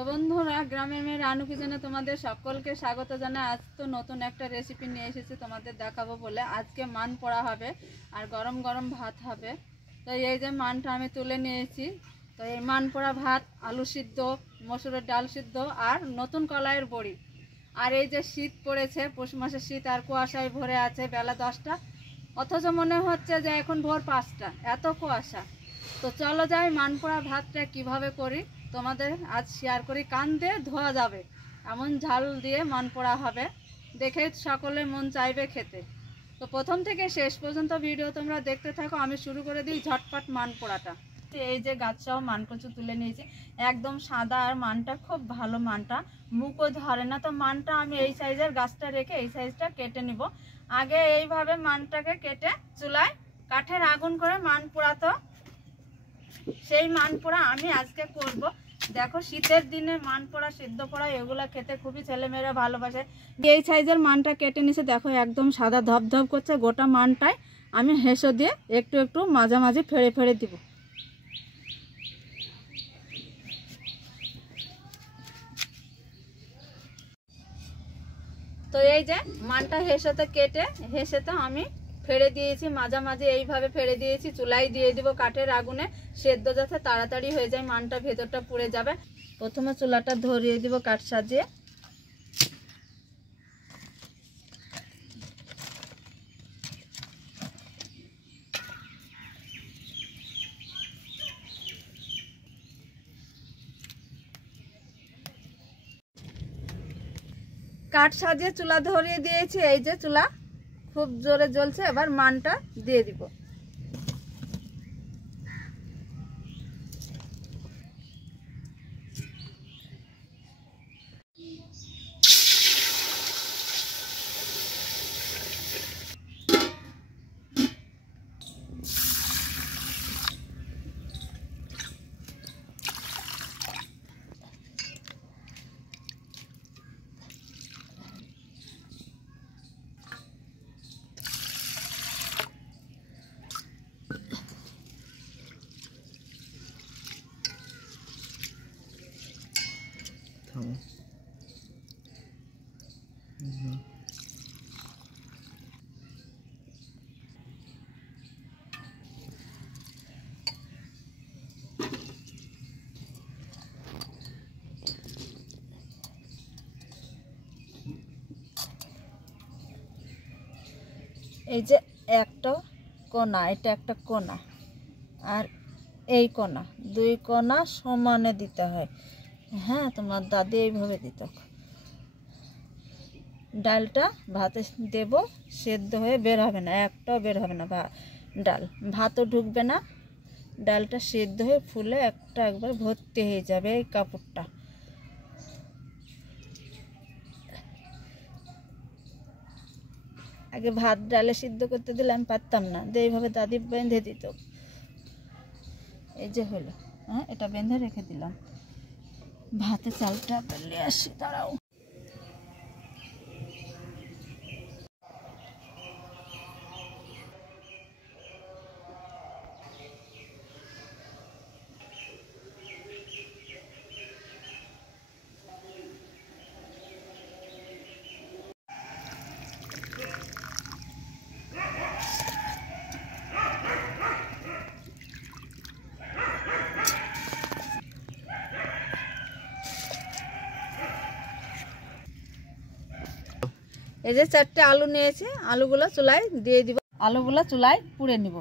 তো বন্ধুরা, গ্রামের মেয়ে রানু কিচেনে তোমাদের সকলকে স্বাগত জানাই। আজ তো নতুন একটা রেসিপি নিয়ে এসেছি তোমাদের দেখাবো বলে। আজকে মান পোড়া হবে আর গরম গরম ভাত হবে। তো এই যে মানটা আমি তুলে নিয়েছি। তো এই মান পোড়া ভাত, আলু সিদ্ধ, মসুরের ডাল সিদ্ধ আর নতুন কলাইয়ের বড়ি। আর এই যে শীত পড়েছে, পৌষ মাসের শীত, আর কুয়াশায় ভরে আছে। বেলা 10টা, অথচ মনে হচ্ছে যে এখন ভোর 5টা, এত কুয়াশা। তো চলো যাই মান পোড়া ভাতটা কিভাবে করি তোমাদের আজ শেয়ার করি। কান দিয়ে ধোয়া যাবে এমন ঝাল দিয়ে মান পোড়া হবে, দেখে সকলের মন চাইবে খেতে। তো প্রথম থেকে শেষ পর্যন্ত ভিডিও তোমরা দেখতে থাকো। আমি শুরু করে দিই ঝটপট মান পোড়াটা। এই যে গাছটাও মান কচু তুলে নিয়েছি, একদম সাদা, আর মানটা খুব ভালো, মানটা মুখও ধরে না। তো মানটা আমি এই সাইজের গাছটা রেখে এই সাইজটা কেটে নিব। আগে এইভাবে মানটাকে কেটে চুলায় কাঠের আগুন করে মান পোড়াতো, সেই মান পোড়া আমি আজকে করব। দেখো, শীতের দিনে মান পোড়া, সিদ্ধ পোড়া এগুলো খেতে খুবই ছেলেমেয়েরা ভালোবাসে। এই সাইজের মানটা কেটে নিছে, দেখো একদম সাদা ধপধপ করছে। গোটা মানটায় আমি হেসো দিয়ে একটু একটু মাঝামাঝি ফেড়ে ফেড়ে দিব। তো এই যে মানটা হেসেতে কেটে হেসেতে আমি ফেড়ে দিয়েছি, মাঝামাঝি এইভাবে ফেড়ে দিয়েছি। চুলায় দিয়ে দিব কাঠের আগুনে, সেদ্ধ যাতে তাড়াতাড়ি হয়ে যায়, মানটা ভেতরটা পুড়ে যাবে। প্রথমে চুলাটা ধরিয়ে দিব কাঠ সাজিয়ে। কাঠ সাজিয়ে চুলা ধরিয়ে দিয়েছি। এই যে চুলা খুব জোরে জ্বলছে, এবার মানটা দিয়ে দিব। এই যে একটা কোনা, এটা একটা কোনা, আর এই কোনা, দুই কোনা সমানে দিতে হয়। হ্যাঁ, তোমার দাদি এইভাবে দিত। ডালটা ভাতে দেব, সেদ্ধ হয়ে বের হবে না, একটাও বের হবে না ডাল, ভাতও ঢুকবে না। ডালটা সেদ্ধ হয়ে ফুলে একটা একবার ভর্তি হয়ে যাবে এই কাপড়টা। আগে ভাত ডালে সিদ্ধ করতে দিলে আমি পারতাম না, এইভাবে দাদি বেঁধে দিত। এই যে হলো, হ্যাঁ, এটা বেঁধে রেখে দিলাম। ভাতে চালটা বেলে আসি, দাঁড়াও। এই যে 4টে আলু নিয়েছি, আলুগুলো চুলায় দিয়ে দিব। আলুগুলো চুলায় পুড়ে নিব।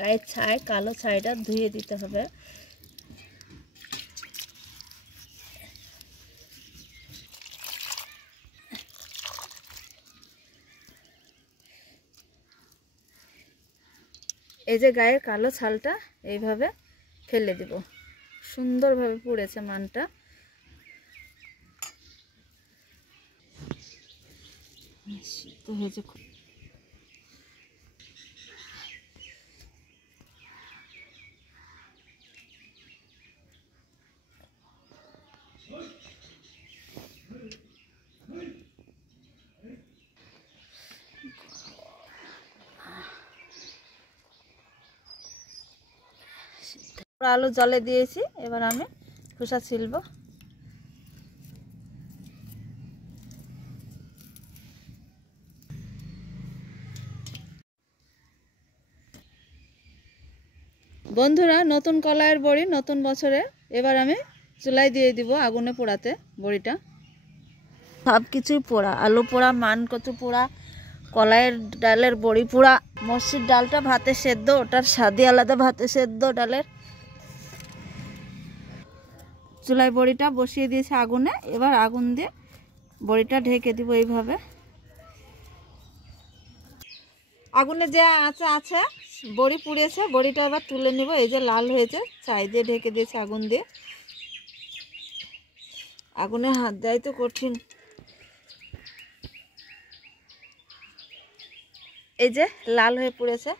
গায়ের ছাই, কালো ছাইটা ধুয়ে দিতে হবে। এই যে গায়ের কালো ছালটা এইভাবে ফেলে দেব। সুন্দরভাবে পুড়েছে মানটা। সিদ্ধ হয়েছে খুব। আলু জলে দিয়েছি, এবার আমি খোসা ছিলব। বন্ধুরা, নতুন কলাইয়ের বড়ি নতুন বছরে এবার আমি চুলায় দিয়ে দিব আগুনে পোড়াতে বড়িটা। সব কিছুই পোড়া, আলু পোড়া, মান কচু পোড়া, কলাইয়ের ডালের বড়ি পোড়া, মসুর ডালটা ভাতে সেদ্ধ, ওটার স্বাদই আলাদা ভাতে সেদ্ধ ডালের। চুলায় বড়িটা বসিয়ে দিয়েছে আগুনে, এবার আগুন দিয়ে বড়িটা ঢেকে দিব এইভাবে। আগুনে যে আছে বড়ি পুড়েছে, বড়িটা এবার তুলে নিব। এই যে লাল হয়েছে, ছাই দিয়ে ঢেকে দিয়েছে আগুন দিয়ে। আগুনে হাত দেয় তো কঠিন। এই যে লাল হয়ে পুড়েছে,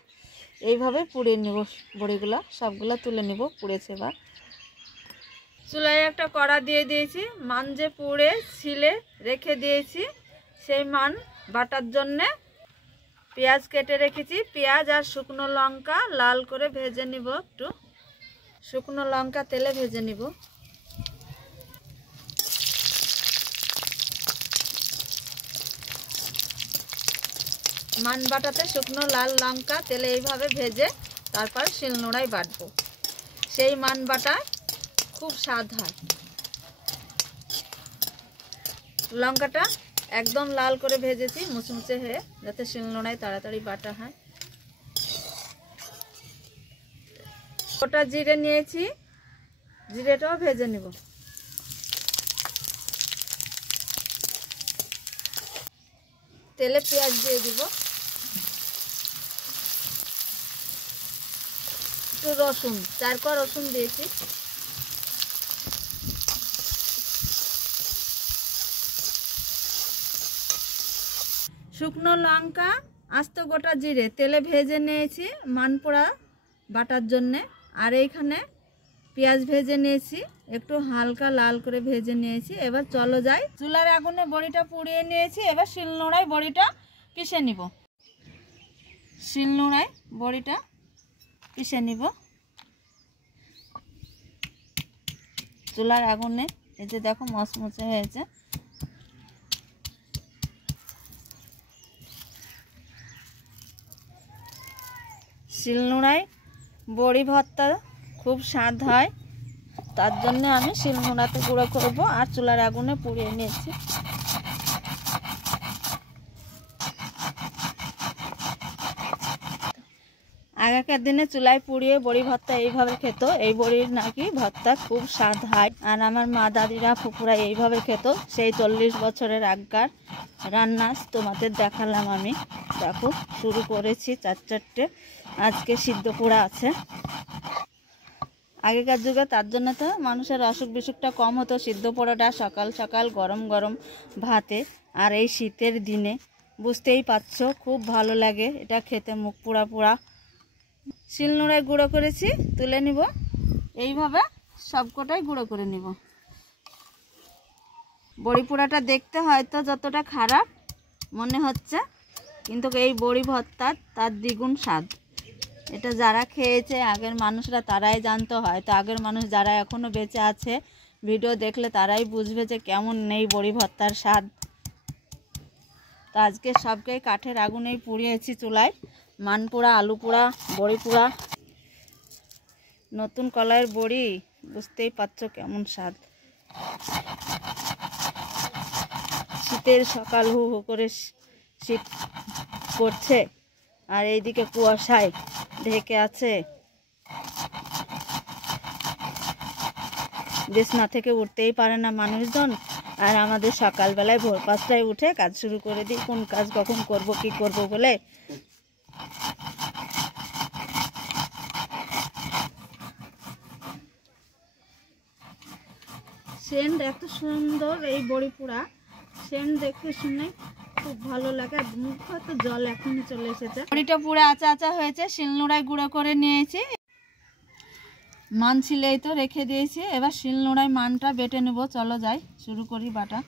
এইভাবে পুড়িয়ে নিব বড়িগুলা, সবগুলা তুলে নিব পুড়েছে। এবার চুলায় একটা কড়া দিয়ে দিয়েছি, মান যে পুড়ে ছিলে রেখে দিয়েছি, সেই মান বাটার জন্যে পেঁয়াজ কেটে রেখেছি। পেঁয়াজ আর শুকনো লঙ্কা লাল করে ভেজে নিব। একটু শুকনো লঙ্কা তেলে ভেজে নিব। মান বাটাতে শুকনো লাল লঙ্কা তেলে এইভাবে ভেজে তারপর শিলনোড়ায় বাটবো। সেই মান বাটা খুব স্বাদ হয়। লঙ্কাটা একদম লাল করে ভেজেছি মুচমুচে হয়ে, যাতে শিলনোড়ায় তাড়াতাড়ি বাটা হয়। গোটা জিরে নিয়েছি, জিরেটাও ভেজে নিব। তেলে পেঁয়াজ দিয়ে দিব, একটু রসুন, 4 কোয়া রসুন দিয়েছি। শুকনো লঙ্কা, আস্ত গোটা জিরে তেলে ভেজে নিয়েছি মানপোড়া বাটার জন্যে। আর এইখানে পেঁয়াজ ভেজে নিয়েছি, একটু হালকা লাল করে ভেজে নিয়েছি। এবার চলো যাই, চুলার আগুনে বড়িটা পুড়িয়ে নিয়েছি, এবার শিলনোড়ায় বড়িটা পিষে নিব। শিলনোড়ায় বড়িটা পিষে নিব চুলার আগুনে। এই যে দেখো মচমচে হয়েছে। শিলনোড়ায় বড়ি ভর্তা খুব স্বাদ হয়, তার জন্য আমি শিলনোড়াতে গুঁড়ো করব আর চুলার আগুনে পুড়িয়ে নিয়েছি। আগেকার দিনে চুলায় পুড়িয়ে বড়ি ভর্তা এইভাবে খেত। এই বড়ির নাকি ভর্তা খুব স্বাদ হয়। আর আমার মা দাদিরা ফুপুরা এইভাবে খেত। সেই 40 বছরের আগকার রান্না তোমাদের দেখালাম আমি। দেখো শুরু করেছি 4-4টে, আজকে সিদ্ধ পোড়া আছে। আগেকার যুগে তার জন্য তো মানুষের অসুখ বিসুখটা কম হতো। সিদ্ধ পোড়াটা সকাল সকাল গরম গরম ভাতে, আর এই শীতের দিনে বুঝতেই পারছো খুব ভালো লাগে এটা খেতে, মুখ পোড়া পোড়া। শিলনোড়ায় গুঁড়ো করেছি, তুলে নিব। এইভাবে সবকটাই গুঁড়ো করে নিব। বড়ি পোড়াটা দেখতে হয়তো যতটা খারাপ মনে হচ্ছে, কিন্তু এই বড়ি ভর্তা তার দ্বিগুণ স্বাদ। এটা যারা খেয়েছে আগের মানুষরা তারাই জানতো। হয়তো আগের মানুষ যারা এখনও বেঁচে আছে ভিডিও দেখলে তারাই বুঝবে যে কেমন নেই বড়ি ভর্তার স্বাদ। তো আজকে সবকে কাঠের আগুনেই পুড়িয়েছি চুলায়, মান পোড়া, আলু পোড়া, বড়ি পোড়া। নতুন কলাইয়ের বড়ি, বুঝতেই পারছো কেমন স্বাদ। শীতের সকাল হু হু করে শীত পড়ছে, আর এইদিকে কুয়াশায় ঢেকে আছে। বিছানা থেকে উঠতেই পারে না মানুষজন। আর আমাদের সকালবেলায় ভোর 5টায় উঠে কাজ শুরু করে দিই, কোন কাজ কখন করব কি করব বলে। সেন্ট এত সুন্দর, এই বড়ি পোড়া সেন্ট দেখে শুনে খুব ভালো লাগে। আর মুখ তো জল এখনই চলে এসেছে। বড়িটা পুরো আচা আচা হয়েছে, শিলনোড়ায় গুঁড়ো করে নিয়েছি। মান ছিলেই তো রেখে দিয়েছি, এবার শিলনোড়ায় মানটা বেটে নেব। চলো যাই, শুরু করি বাটা।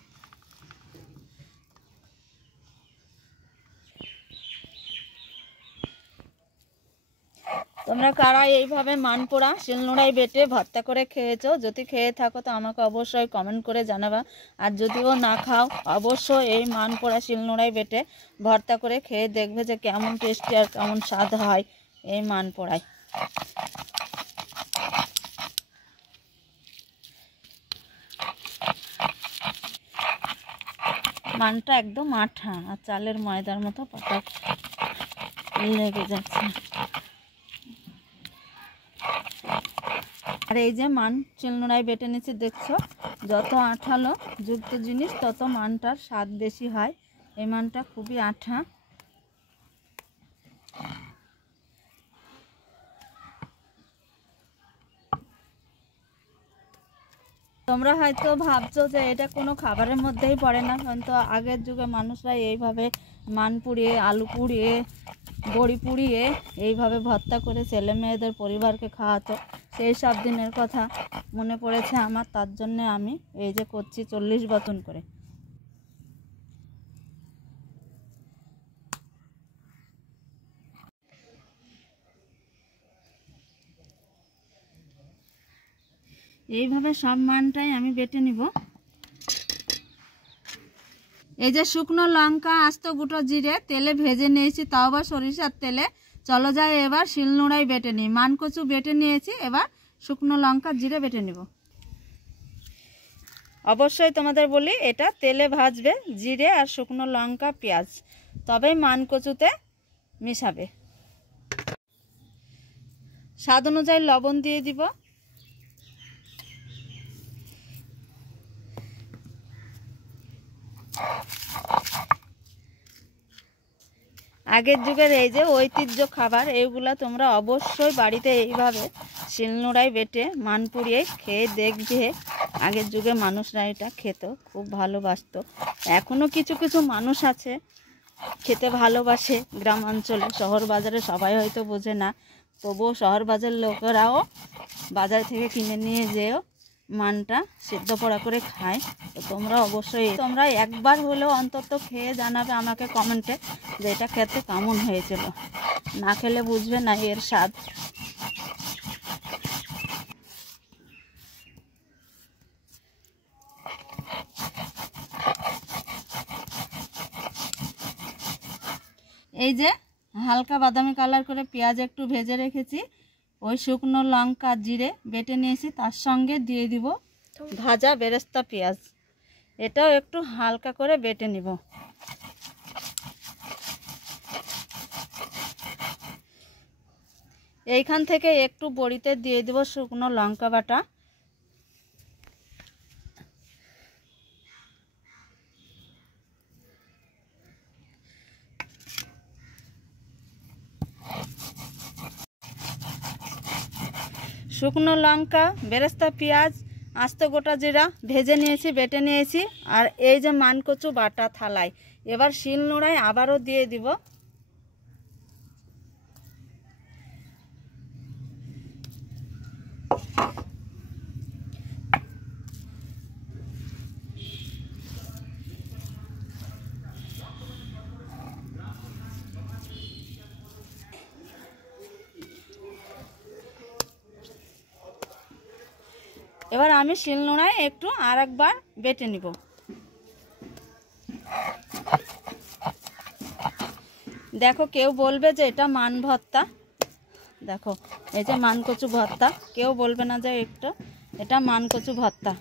তোমরা কারা এইভাবে মান পোড়া শিলনোড়ায় বেটে ভর্তা করে খেয়েছো? যদি খেয়ে থাকো তো আমাকে অবশ্যই কমেন্ট করে জানাবা। আর যদিও না খাও, অবশ্যই এই মান পোড়া শিলনোড়ায় বেটে ভর্তা করে খেয়ে দেখবে যে কেমন টেস্টি আর কেমন স্বাদ হয় এই মান পোড়ায়। মানটা একদম আঠা আর চালের ময়দার মতো পাতা লেগে যাচ্ছে। আর এই যে মান শিলনোড়ায় বেটে নিচ্ছি, দেখছো যত আঠালো যুক্ত জিনিস তত মানটার স্বাদ বেশি হয়। এই মানটা খুবই আঠা। তোমরা হয়তো ভাবছো যে এটা কোনো খাবারের মধ্যেই পড়ে না, কিন্তু আগের যুগে মানুষরা এইভাবে মান পুড়িয়ে, আলু পুড়িয়ে, বড়ি পুড়িয়ে এইভাবে ভর্তা করে ছেলে মেয়েদের পরিবারকে খাওয়াতো। সেই সব দিনের কথা মনে পড়েছে আমার, তার জন্যে আমি এই যে করছি 40 বছর করে। এইভাবে সব মানটাই আমি বেটে নিব। এই যে শুকনো লঙ্কা, আস্ত গুঁটো জিরে তেলে ভেজে নিয়েছি, তাও আবার সরিষার তেলে। চলো যাই এবার শিলনোড়ায় বেটে নিই। মান কচু বেটে নিয়েছি, এবার শুকনো লঙ্কা জিরে বেটে নিব। অবশ্যই তোমাদের বলি এটা তেলে ভাজবে, জিরে আর শুকনো লঙ্কা পেঁয়াজ, তবেই মান কচুতে মিশাবে। স্বাদ অনুযায়ী লবণ দিয়ে দিব। আগের যুগের এই যে ঐতিহ্য খাবার, এইগুলা তোমরা অবশ্যই বাড়িতে এইভাবে শিলনোড়ায় বেটে মান পুড়িয়ে খেয়ে দেখবে। আগের যুগে মানুষরা এটা খেত, খুব ভালোবাসতো। এখনও কিছু কিছু মানুষ আছে খেতে ভালোবাসে গ্রাম অঞ্চলে, শহর বাজারে সবাই হয়তো বোঝে না। তবুও শহর বাজারের লোকেরাও বাজার থেকে কিনে নিয়ে যেও মানটা সিদ্ধ পোড়া করে খায়। তো তোমরা অবশ্যই তোমরা একবার হলেও অন্তত খেয়ে জানাবে আমাকে কমেন্টে যে এটা খেতে কেমন হয়েছিল। না খেলে বুঝবে না এর স্বাদ। এই যে হালকা বাদামি কালার করে পেঁয়াজ একটু ভেজে রেখেছি, ওই শুকনো লঙ্কা জিরে বেটে নিয়েছি, তার সঙ্গে দিয়ে দিব ভাজা বেরেস্তা পেঁয়াজ। এটাও একটু হালকা করে বেটে নিব। এইখান থেকে একটু বড়িতে দিয়ে দিব শুকনো লঙ্কা বাটা। শুকনো লঙ্কা, বেরেস্তা পেঁয়াজ, আস্ত গোটা জিরা ভেজে নিয়েছি, বেটে নিয়েছি। আর এই যে মান কচু বাটা থালায়, এবার শিলনোড়ায় আবারও দিয়ে দিব। এবার আমি শিলনোড়ায় একটু আরেকবার বেটে নিব। দেখো কেউ বলবে যে এটা মান ভর্তা, দেখো এই যে মান কচু ভর্তা, কেউ বলবে না যে এটা মান কচু ভর্তা।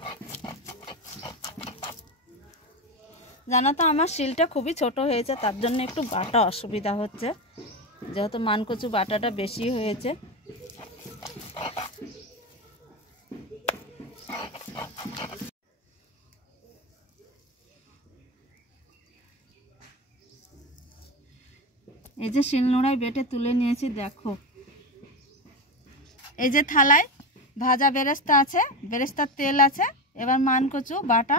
জানো তো আমার শিলটা খুবই ছোট হয়েছে, তার জন্য একটু বাটা অসুবিধা হচ্ছে, যেহেতু মান কচু বাটাটা বেশি হয়েছে। এই যে শিলনোড়ায় বেটে তুলে নিয়েছি, দেখো এই যে থালায় ভাজা বেরেস্তা আছে, বেরেস্তার তেল আছে, এবার মানকচু বাটা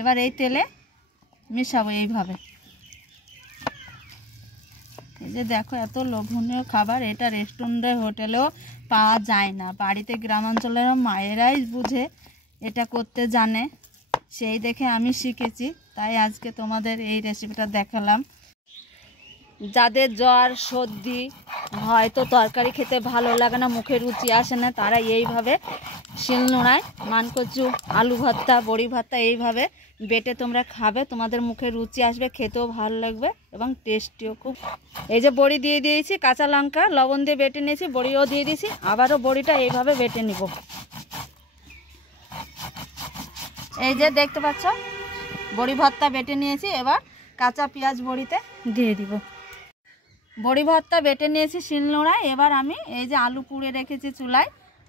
এবার এই তেলে মেশাবো এইভাবে। এই যে দেখো এত লোভনীয় খাবার, এটা রেস্টুরেন্টে হোটেলেও পাওয়া যায় না। বাড়িতে গ্রামাঞ্চলের মায়েরাই বুঝে এটা করতে জানে, সেই দেখে আমি শিখেছি, তাই আজকে তোমাদের এই রেসিপিটা দেখালাম। যাদের জ্বর সর্দি হয়তো তরকারি খেতে ভালো লাগে না, মুখে রুচি আসে না, তারা এইভাবে শিলনোড়ায় মানকচু আলু ভর্তা বড়ি ভর্তা এইভাবে বেটে তোমরা খাবে, তোমাদের মুখে রুচি আসবে, খেতেও ভালো লাগবে এবং টেস্টিও খুব। এই যে বড়ি দিয়ে দিয়েছি, কাঁচা লঙ্কা লবণ দিয়ে বেটে নিয়েছি, বড়িও দিয়ে দিয়েছি, আবারও বড়িটা এইভাবে বেটে নিব। এই যে দেখতে পাচ্ছ বড়ি ভর্তা বেটে নিয়েছি, এবার কাঁচা পেঁয়াজ বড়িতে দিয়ে দিব। বড়ি ভর্তা বেটে নিয়েছি শিলনোড়ায়, এবার আমি এই যে আলু পুড়ে রেখেছি চুলায়,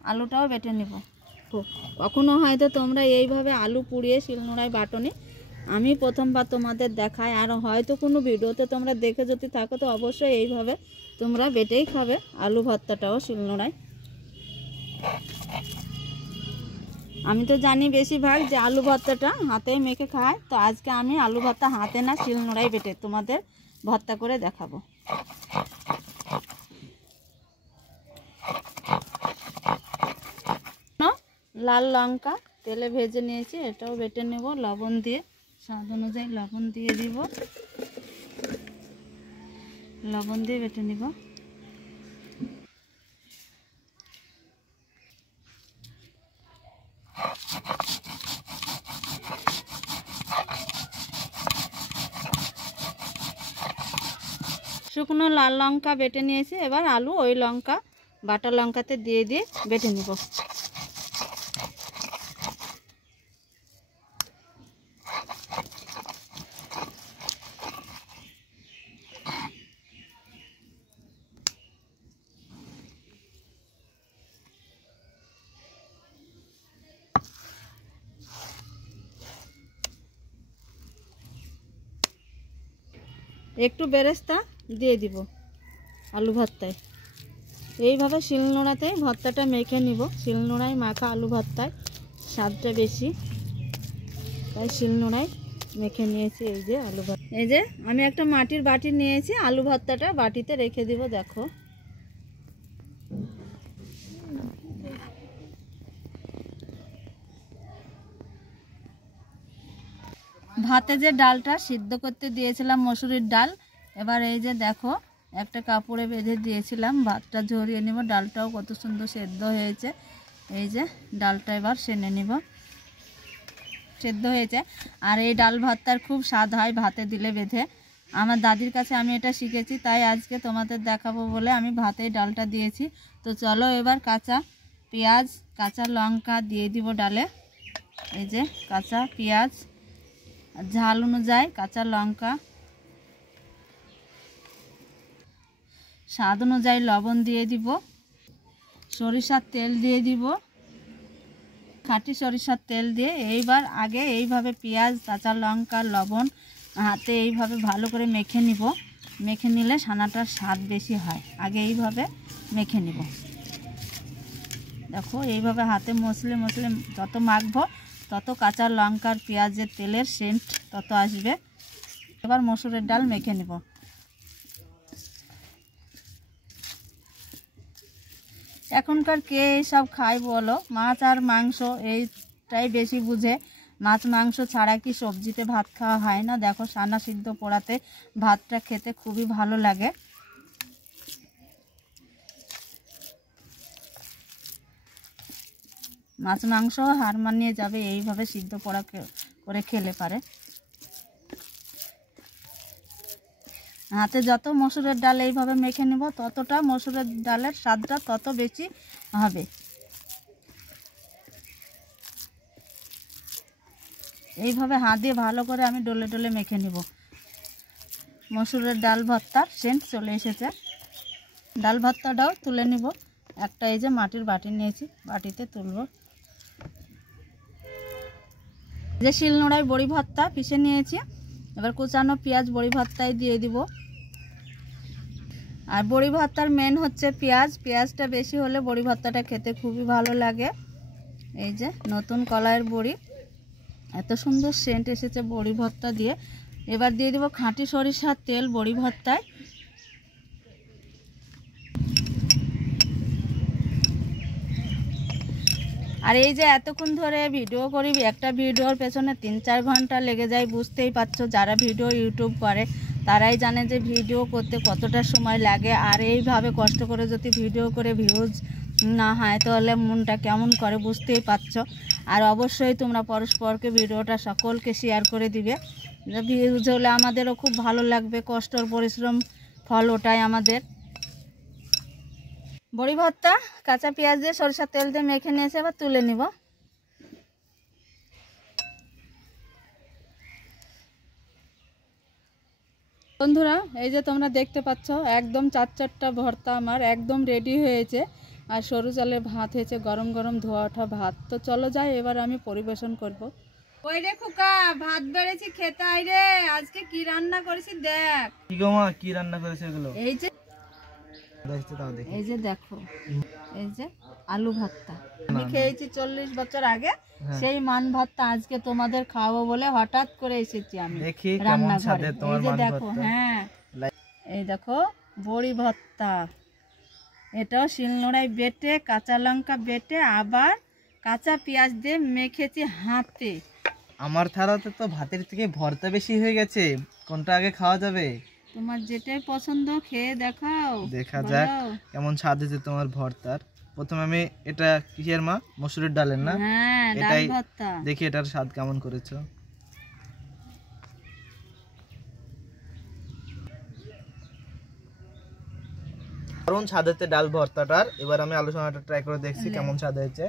আলুটাও বেটে নেব। কখনো হয়তো তোমরা এইভাবে আলু পুড়িয়ে শিলনোড়ায় বাটনি, আমি প্রথমবার তোমাদের দেখাই। আর হয়তো কোনো ভিডিওতে তোমরা দেখে যদি থাকো তো অবশ্যই এইভাবে তোমরা বেটেই খাবে আলু ভর্তাটাও শিলনোড়ায়। আমি তো জানি বেশিরভাগ যে আলু ভর্তাটা হাতে মেখে খায়, তো আজকে আমি আলু ভর্তা হাতে না শিলনোড়ায় বেটে তোমাদের ভর্তা করে দেখাবো। লাল লঙ্কা তেলে ভেজে নিয়েছি, এটাও বেটে নেব লবণ দিয়ে, স্বাদ অনুযায়ী লবণ দিয়ে দিব, লবণ দিয়ে বেটে নেব। শুকনো লাল লঙ্কা বেটে নিয়েছি, এবার আলু ওই লঙ্কা বাটা লঙ্কাতে দিয়ে দিয়ে বেটে নেব। একটু বেরেস্তা দিয়ে দিব আলু ভর্তায়, এইভাবে শিলনোড়াতে ভর্তাটা মেখে নিব। শিলনোড়ায় মাখা আলু ভর্তায় স্বাদটা বেশি, তাই শিলনোড়ায় মেখে নিয়েছি। এই যে আলু ভর্তা, এই যে আমি একটা মাটির বাটি নিয়েছি, আলু ভর্তাটা বাটিতে রেখে দিব। দেখো ভাতে যে ডালটা সিদ্ধ করতে দিয়েছিলাম মসুরির ডাল, এবার এই যে দেখো একটা কাপড়ে বেঁধে দিয়েছিলাম, ভাতটা ঝরিয়ে নিব। ডালটাও কত সুন্দর সেদ্ধ হয়েছে, এই যে ডালটা এবার সেনে নিব, সেদ্ধ হয়েছে। আর এই ডাল ভর্তার খুব স্বাদ হয় ভাতে দিলে বেঁধে, আমার দাদির কাছে আমি এটা শিখেছি, তাই আজকে তোমাদের দেখাবো বলে আমি ভাতেই ডালটা দিয়েছি। তো চলো এবার কাঁচা পেঁয়াজ কাঁচা লঙ্কা দিয়ে দিব ডালে। এই যে কাঁচা পেঁয়াজ, ঝাল অনুযায়ী কাঁচা লঙ্কা, স্বাদ অনুযায়ী লবণ দিয়ে দিব, সরিষার তেল দিয়ে দিব, খাঁটি সরিষার তেল দিয়ে এইবার আগে এইভাবে পেঁয়াজ কাঁচা লঙ্কা লবণ হাতে এইভাবে ভালো করে মেখে নিব। মেখে নিলে ছানাটার স্বাদ বেশি হয়, আগে এইভাবে মেখে নিব। দেখো এইভাবে হাতে মশলে মশলে যত মাখবো তত কাঁচা লঙ্কার পেঁয়াজের তেলের সেন্ট তত আসবে। এবার মসুরের ডাল মেখে নেব। এখনকার কে এইসব খায় বলো, মাছ আর মাংস এইটাই বেশি বুঝে, মাছ মাংস ছাড়া কি সবজিতে ভাত খাওয়া হয় না? দেখো সানা সিদ্ধ পোড়াতে ভাতটা খেতে খুবই ভালো লাগে। মাছ মাংস হার মানিয়ে যাবে এইভাবে সিদ্ধ পোড়া করে খেলে পারে। হাতে যত মসুরের ডাল এইভাবে মেখে নেব ততটা মসুরের ডালের স্বাদটা তত বেশি হবে। এইভাবে হাত দিয়ে ভালো করে আমি ডলে ডলে মেখে নেব। মসুরের ডাল ভর্তার সেন্ট চলে এসেছে। ডাল ভর্তাটাও তুলে নিব। একটা এই যে মাটির বাটি নিয়েছি, বাটিতে তুলব। যে শিলনোড়ায় বড়ি ভর্তা পিষে নিয়েছি, এবার কুচানো পেঁয়াজ বড়ি ভর্তায় দিয়ে দিব। আর বড়ি ভর্তার মেন হচ্ছে পেঁয়াজ, পেঁয়াজটা বেশি হলে বড়ি ভর্তাটা খেতে খুবই ভালো লাগে। এই যে নতুন কলাইয়ের বড়ি, এত সুন্দর সেন্ট এসেছে বড়ি ভর্তা দিয়ে। এবার দিয়ে দেবো খাঁটি সরিষার তেল বড়ি ভর্তায়। আর এই যে এতক্ষণ ধরে ভিডিও করি, একটা ভিডিওর পেছনে 3-4 ঘন্টা লেগে যায়, বুঝতেই পারছো। যারা ভিডিও ইউটিউব করে তারাই জানে যে ভিডিও করতে কতটা সময় লাগে। আর এইভাবে কষ্ট করে যদি ভিডিও করে ভিউজ না হয় তাহলে মনটা কেমন করে, বুঝতেই পারছো। আর অবশ্যই তোমরা পরস্পরকে ভিডিওটা সকলকে শেয়ার করে দিবে। ভিউজ হলে আমাদেরও খুব ভালো লাগবে, কষ্টর পরিশ্রম ফল ওটাই আমাদের। বড়ি ভর্তা কাঁচা পেঁয়াজ দিয়ে সরষের তেল দিয়ে মেখে নিয়েছে, এবার তুলে নিব। বন্ধুরা এই যে তোমরা দেখতে পাচ্ছ একদম 4-4টা ভর্তা আমার একদম রেডি হয়েছে। আর সরু চালের ভাত হয়েছে, গরম গরম ধোয়া ওঠা ভাত। তো চলো যাই, এবার আমি পরিবেশন করব। ওই রে খোকা, ভাত বেড়েছি খেতে আই রে। আজকে কি রান্না করেছি দেখ। কি গো মা, কি রান্না করেছে এগুলো? এই যে দেখো, এই যে আলু ভর্তা। আমি খেয়েছি 40 বছর আগে, সেই মান ভর্তা আজকে তোমাদের খাওয়াবো বলে হঠাৎ করে এসেছি আমি রান্নাঘরে। এই যে দেখো, হ্যাঁ এই দেখো বড়ি ভর্তা। এটাও শিলনোড়ায় বেটে, কাঁচা লঙ্কা বেটে, আবার কাঁচা পেঁয়াজ দিয়ে মেখেছি হাতে। আমার থালাতে তো ভাতের থেকে ভর্তা বেশি হয়ে গেছে, কোনটা আগে খাওয়া যাবে? তোমার যেটাই পছন্দ খেয়ে দেখাও, দেখা যাক কেমন স্বাদ হয়েছে তোমার ভর্তার। প্রথমে আমি এটা কিসের মা? মসুরের ডালের না? হ্যাঁ, ডাল এটাই ভর্তা। দেখি এটার স্বাদ কেমন করেছো। দারুণ স্বাদ হয়েছে ডাল ভর্তাটার। এবার আমি আলু সোনাটা ট্রাই করে দেখছি কেমন স্বাদ হয়েছে।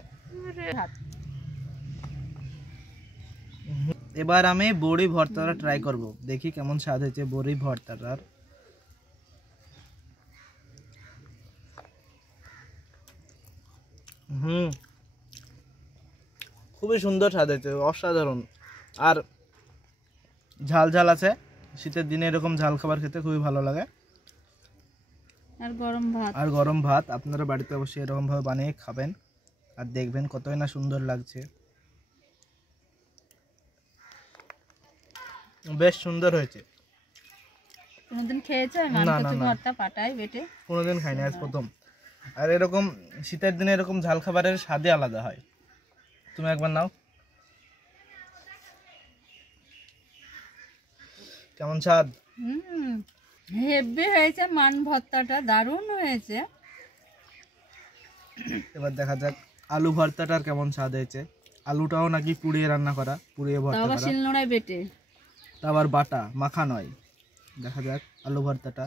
এবার আমি বড়ি ভর্তাটা ট্রাই করব, দেখি কেমন স্বাদ হয়েছে বড়ি ভর্তাটার। খুবই সুন্দর স্বাদ হয়েছে, অসাধারণ। আর ঝাল ঝাল আছে, শীতের দিনে এরকম ঝাল খাবার খেতে খুবই ভালো লাগে। আর গরম ভাত আপনারা বাড়িতে অবশ্যই এরকম ভাবে বানিয়ে খাবেন, আর দেখবেন কতই না সুন্দর লাগছে। বেশ সুন্দর হয়েছে। কোনদিন খেয়েছো ভর্তা পাটায় বেটে? কোনদিন খাইনি, আজ প্রথম। আর এরকম শীতের দিনে এরকম ঝাল খাবারের স্বাদই আলাদা হয়। তুমি একবার নাও, কেমন স্বাদ? হেভি হয়েছে মান ভর্তাটা, দারুণ হয়েছে। এবার দেখা যাক আলু ভর্তাটার কেমন স্বাদ হয়েছে। আলুটাও নাকি পুড়িয়ে রান্না করা, পুড়িয়ে ভর্তা করা, শিলনোড়ায় বেটে, আবার বাটা, মাখা নয়। দেখা যাক আলু ভর্তাটা।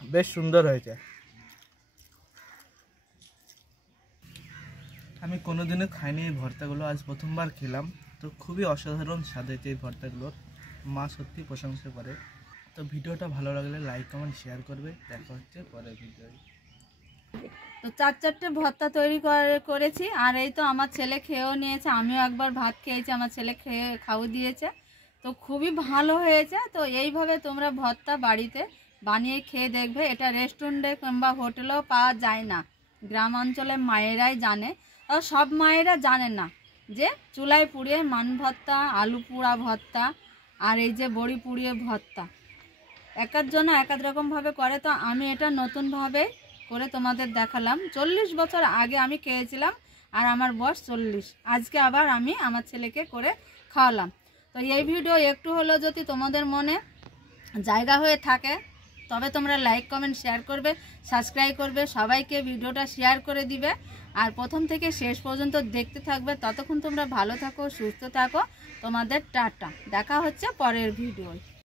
বেশ সুন্দর হয়েছে। আমি কোনোদিনও খাইনি এই ভর্তাগুলো, আজ প্রথমবার খেলাম। তো খুবই অসাধারণ স্বাদ হয়েছে এই ভর্তাগুলোর, মা সত্যি প্রশংসা করে। তো ভিডিওটা ভালো লাগলে লাইক কমেন্ট শেয়ার করবে। দেখা হচ্ছে পরের ভিডিও। তো 4-4টে ভর্তা তৈরি করেছি। আর এই তো আমার ছেলে খেয়েও নিয়েছে, আমিও একবার ভাত খেয়েছি, আমার ছেলে খাওয়া দিয়েছে। তো খুবই ভালো হয়েছে। তো এইভাবে তোমরা ভর্তা বাড়িতে বানিয়ে খেয়ে দেখবে। এটা রেস্টুরেন্টে কিংবা হোটেলেও পাওয়া যায় না, গ্রাম অঞ্চলে মায়েরাই জানে। আর সব মায়েরা জানে না যে চুলায় পুড়িয়ে মান ভর্তা, আলু পোড়া ভর্তা, আর এই যে বড়ি পুড়িয়ে ভর্তা একার জন্য এক এক রকমভাবে করে। তো আমি এটা নতুনভাবে করে তোমাদের দেখালাম। 40 বছর আগে আমি খেয়েছিলাম, আর আমার বয়স 40। আজকে আবার আমি আমার ছেলেকে করে খাওয়ালাম। তো এই ভিডিও একটু হলেও যদি তোমাদের মনে জায়গা হয়ে থাকে তবে তোমরা লাইক কমেন্ট শেয়ার করবে, সাবস্ক্রাইব করবে, সবাইকে ভিডিওটা শেয়ার করে দিবে। আর প্রথম থেকে শেষ পর্যন্ত দেখতে থাকবে। ততক্ষণ তোমরা ভালো থাকো, সুস্থ থাকো। তোমাদের টাটা, দেখা হচ্ছে পরের ভিডিও।